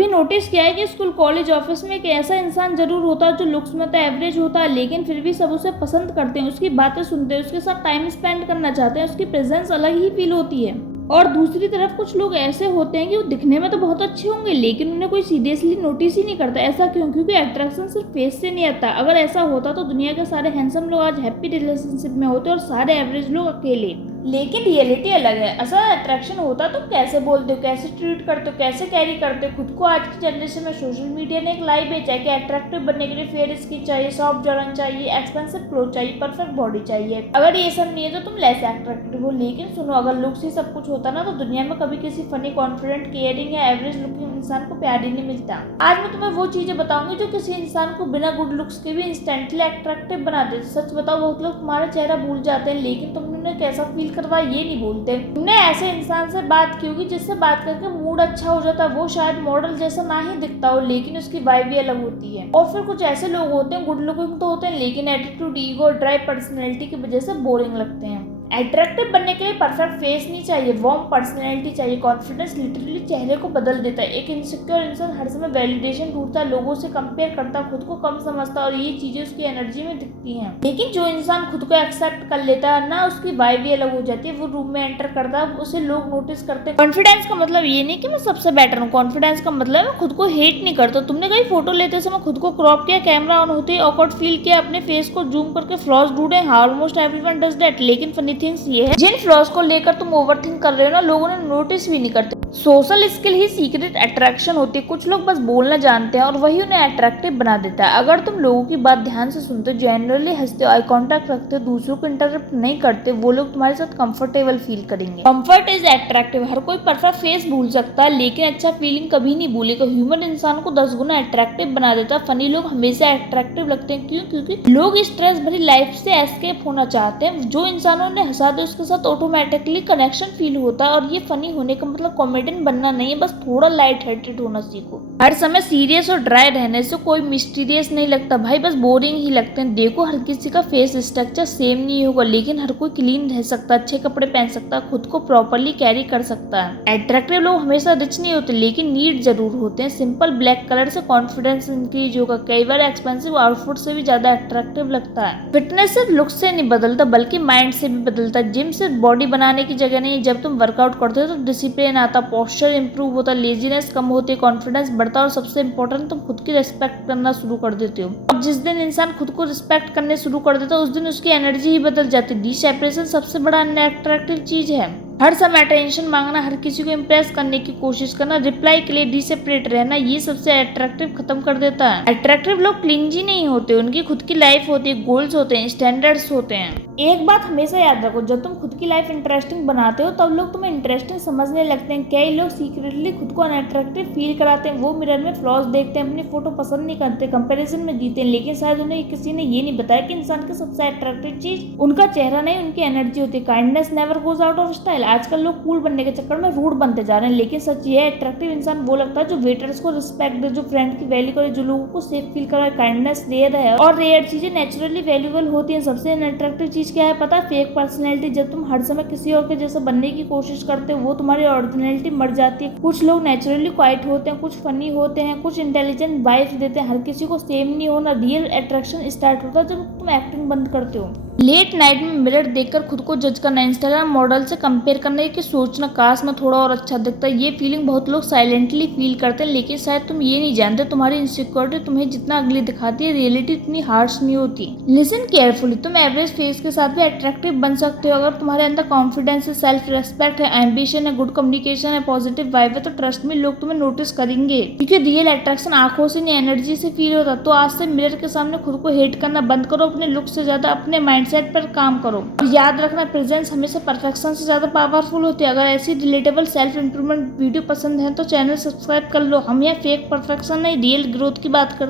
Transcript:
कभी नोटिस किया है कि स्कूल कॉलेज ऑफिस में एक ऐसा इंसान जरूर होता है जो लुक्स में तो एवरेज होता है, लेकिन फिर भी सब उसे पसंद करते हैं, उसकी बातें सुनते हैं, उसके साथ टाइम स्पेंड करना चाहते हैं, उसकी प्रेजेंस अलग ही फील होती है। और दूसरी तरफ कुछ लोग ऐसे होते हैं कि वो दिखने में तो बहुत अच्छे होंगे लेकिन उन्हें कोई सीरियसली नोटिस ही नहीं करता। ऐसा क्यों? क्योंकि अट्रैक्शन सिर्फ फेस से नहीं आता। अगर ऐसा होता तो दुनिया के सारे हैंडसम लोग आज हैप्पी रिलेशनशिप में होते और सारे एवरेज लोग अकेले। लेकिन रियलिटी अलग है। असल अट्रैक्शन होता तो कैसे बोलते हो, कैसे ट्रीट करते हो, कैसे कैरी करते हो खुद को। आज की जनरेशन में सोशल मीडिया ने एक लाई बेचा है कि अट्रैक्टिव बनने के लिए फेयर स्किन चाहिए, सॉफ्ट जलन चाहिए, एक्सपेंसिव क्लोथ चाहिए, परफेक्ट बॉडी चाहिए। अगर ये सब नहीं है तो तुम लेस अट्रैक्टिव हो। लेकिन सुनो, अगर लुक्स ही सब कुछ होता ना तो दुनिया में कभी किसी फनी, कॉन्फिडेंट, केयरिंग या एवरेज लुकिंग इंसान को प्यार ही नहीं मिलता। आज मैं तुम्हें वो चीजें बताऊंगी जो किसी इंसान को बिना गुड लुक्स के भी इंस्टेंटली अट्रैक्टिव बना देते। सच बताओ, बहुत लोग तुम्हारा चेहरा भूल जाते हैं लेकिन तुमने उन्हें कैसा फील करवा ये नहीं भूलते। तुमने ऐसे इंसान से बात की होगी जिससे बात करके मूड अच्छा हो जाता है। वो शायद मॉडल जैसा ना ही दिखता हो लेकिन उसकी वाइब भी अलग होती है। और फिर कुछ ऐसे लोग होते हैं, गुड लुकिंग तो होते हैं लेकिन एटीट्यूड, ईगो और ड्राई पर्सनैलिटी की वजह से बोरिंग लगते हैं। अट्रैक्टिव बनने के लिए परफेक्ट फेस नहीं चाहिए, वार्म पर्सनैलिटी चाहिए। कॉन्फिडेंस लिटरली चेहरे को बदल देता है। एक इनसिक्योर इंसान हर समय वैलिडेशन ढूंढता है, लोगों से कंपेयर करता, खुद को कम समझता और ये चीजें उसकी एनर्जी में दिखती हैं। लेकिन जो इंसान खुद को एक्सेप्ट कर लेता है ना, उसकी वाइब भी अलग हो जाती है। वो रूम में एंटर करता है, उसे लोग नोटिस करते हैं। कॉन्फिडेंस का मतलब ये नहीं कि मैं सबसे बेटर हूँ। कॉन्फिडेंस का मतलब मैं खुद को हेट नहीं करता। तुमने कहीं फोटो लेते समय खुद को क्रॉप किया, कैमरा ऑन होते ही ऑकवर्ड फील किया, अपने फेस को जूम करके फ्लॉज ढूंढे? Almost everyone does that. लेकिन फनी थिंग्स ये है, जिन फ्लॉज को लेकर तुम ओवरथिंक कर रहे हो ना, लोगों ने नोटिस भी नहीं करते। सोशल स्किल ही सीक्रेट अट्रैक्शन होती है। कुछ लोग बस बोलना जानते हैं और वही उन्हें अट्रैक्टिव बना देता है। अगर तुम लोगों की बात ध्यान से सुनते हो, जनरली हंसते हो, आई कांटेक्ट रखते हो, दूसरों को इंटरप्ट नहीं करते, वो लोग तुम्हारे साथ कंफर्टेबल फील करेंगे। Comfort is attractive. हर कोई परफेक्ट फेस भूल सकता है लेकिन अच्छा फीलिंग कभी नहीं भूलेगा। ह्यूमन इंसान को 10 गुना अट्रैक्टिव बना देता है। फनी लोग हमेशा अट्रैक्टिव लगते हैं। क्यों? क्योंकि लोग स्ट्रेस भरी लाइफ से एस्केप होना चाहते हैं। जो इंसानों ने हंसा दे उसके साथ ऑटोमेटिकली कनेक्शन फील होता है। और ये फनी होने का मतलब कॉमेडियन बनना नहीं है, बस थोड़ा लाइट हार्टेड होना सीखो। हर समय सीरियस और ड्राई रहने से कोई मिस्टीरियस नहीं लगता भाई, बस बोरिंग ही लगते हैं। देखो, हर किसी का फेस स्ट्रक्चर सेम नहीं होगा लेकिन हर कोई क्लीन रह सकता, अच्छे कपड़े पहन सकता, खुद को प्रॉपरली कैरी कर सकता है। अट्रैक्टिव लोग हमेशा रिच नहीं होते लेकिन नीट जरूर होते हैं। सिंपल ब्लैक कलर से कॉन्फिडेंस इंक्रीज होगा, कई बार एक्सपेंसिव आउटफिट से भी ज्यादा अट्रैक्टिव लगता है। फिटनेस सिर्फ लुक से नहीं बदलता बल्कि माइंड से भी बदलता है। जिम सिर्फ बॉडी बनाने की जगह नहीं, जब तुम वर्कआउट करते हो तो डिसिप्लिन आता, पोस्चर इंप्रूव होता, लेजीनेस कम होती है, कॉन्फिडेंस बढ़ता और सबसे इंपॉर्टेंट तुम खुद की रिस्पेक्ट करना शुरू कर देते हो। और जिस दिन इंसान खुद को रिस्पेक्ट करने शुरू कर देता है उस दिन उसकी एनर्जी ही बदल जाती है। डिसेपरेशन सबसे बड़ा अनअट्रैक्टिव चीज है। हर समय अटेंशन मांगना, हर किसी को इम्प्रेस करने की कोशिश करना, रिप्लाई के लिए डिसेपरेट रहना, ये सबसे अट्रैक्टिव खत्म कर देता है। अट्रैक्टिव लोग क्लिंजी नहीं होते, उनकी खुद की लाइफ होती है, गोल्स होते हैं, स्टैंडर्ड्स होते हैं। एक बात हमेशा याद रखो, जब तुम खुद की लाइफ इंटरेस्टिंग बनाते हो तब लोग तुम्हें इंटरेस्टिंग समझने लगते हैं। कई लोग सीक्रेटली खुद को अनअट्रैक्टिव फील कराते हैं। वो मिरर में फ्लॉज देखते हैं, अपनी फोटो पसंद नहीं करते, कंपैरिजन में जीते हैं, लेकिन शायद उन्हें किसी ने ये नहीं बताया कि इंसान की सबसे अट्रैक्टिव चीज उनका चेहरा नहीं, उनकी एनर्जी होती है। Kindness never goes out of style. आजकल लोग कूल बनने के चक्कर में रूड बनते जा रहे हैं लेकिन सच ये है, अट्रैक्टिव इंसान वो लगता है जो वेटर्स को रिस्पेक्ट दे, जो फ्रेंड की वैल्यू करे, जो लोगों को सेफ फील कराए। काइंडनेस रेयर है और रेयर चीजें नेचुरली वैल्यूएबल होती हैं। सबसे अनअट्रैक्टिव चीज क्या है पता है? Fake personality. जब तुम हर समय किसी और के जैसा बनने की कोशिश करते हो वो तुम्हारी ओरिजिनलिटी मर जाती है। कुछ लोग नेचुरली क्वाइट होते हैं, कुछ फनी होते हैं, कुछ इंटेलिजेंट वाइब्स देते हैं। हर किसी को सेम नहीं होना। रियल अट्रैक्शन स्टार्ट होता है जब तुम एक्टिंग बंद करते हो। लेट नाइट में मिरर देखकर खुद को जज करना, इंस्टाग्राम मॉडल से कंपेयर करने की सोचना, काश में थोड़ा और अच्छा दिखता है। ये फीलिंग बहुत लोग साइलेंटली फील करते हैं लेकिन शायद तुम ये नहीं जानते, तुम्हारी इनसिक्योरिटी तुम्हें जितना अगली दिखाती है रियलिटी इतनी हार्श नहीं होती। लिसन केयरफुली, तुम एवरेज फेस के साथ भी अट्रैक्टिव बन सकते हो अगर तुम्हारे अंदर कॉन्फिडेंस है, सेल्फ रेस्पेक्ट है, एम्बिशन है, गुड कम्युनिकेशन है, पॉजिटिव वाइब है, तो ट्रस्ट में लोग तुम्हें नोटिस करेंगे। क्योंकि रियल अट्रैक्शन आंखों से नहीं एनर्जी से फील होता। तो आज से मिरर के सामने खुद को हेट करना बंद करो, अपने लुक से ज्यादा अपने माइंडसेट पर काम करो। याद रखना, प्रेजेंस हमेशा परफेक्शन से ज्यादा पावरफुल होती है। अगर ऐसी रिलेटेबल सेल्फ इंप्रूवमेंट वीडियो पसंद है तो चैनल सब्सक्राइब कर लो। हम यहाँ फेक परफेक्शन नहीं, रियल ग्रोथ की बात करते हैं।